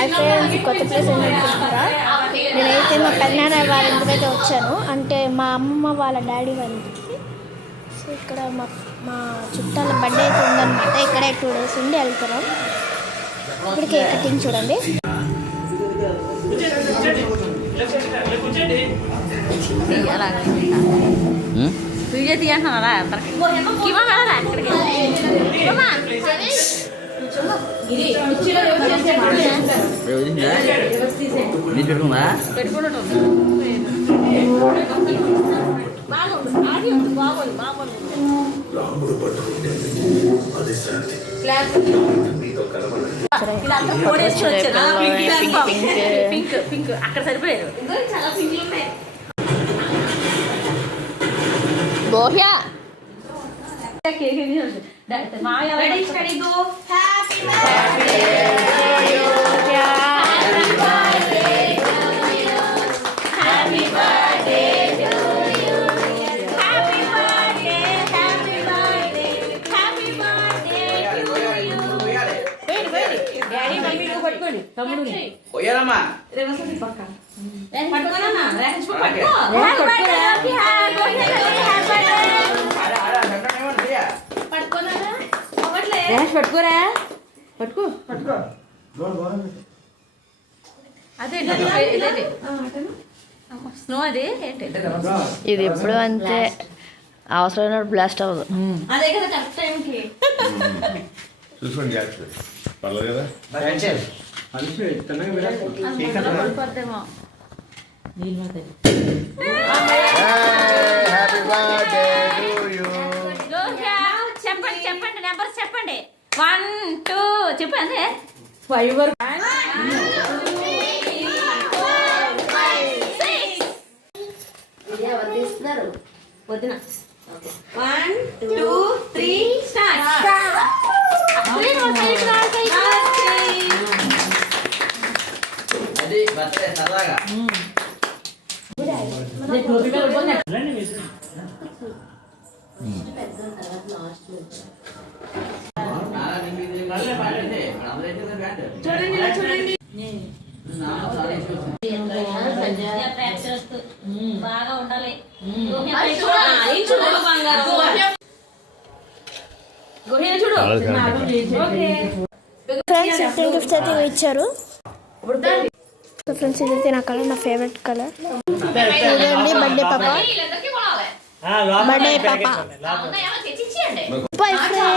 అయితే కొత్త ప్లేస్ ఏంటనుకుంటారా, నేనైతే మా పెద్దనాన్న వాళ్ళ ఇంటికైతే వచ్చాను. అంటే మా అమ్మ వాళ్ళ డాడీ వాళ్ళ ఇంటికి. సో ఇక్కడ మా చుట్టాల బర్త్డే అయితే ఉందన్నమాట. ఇక్కడే 2 days ఉండి వెళ్తున్నాం. ఇప్పుడు కేక్ కటింగ్ చూడండి. వీడియో తీయంటున్నారా? అక్కడ సరిపోయారు. బోహ్యా పట్టుకోరా పట్టుకో పట్టుకో. అదే స్నో అది ఏంటి ఇది ఎప్పుడు అంతే అవసరమైన బ్లాస్ట్ అవ్వదు. అదే కదా కరెక్ట్ టైంకి చూసుకోండి. చెప్పండి చెప్పండి నెంబర్స్ చెప్పండి. 1 2 చెప్పండి. 5 వరకు వద్దున 1 2 3 స్టార్ట్. అది బర్త్డే సరదాగా చూడండి బాగా ఉండాలి. ఫ్రెండ్స్ గిఫ్ట్స్ అయితే ఇచ్చారు. ఫ్రెండ్స్ ఇదైతే నా కలర్, నా ఫేవరెట్ కలర్. ఇదండి బర్త్డే పాప, బర్త్డే పాప. Boy friends.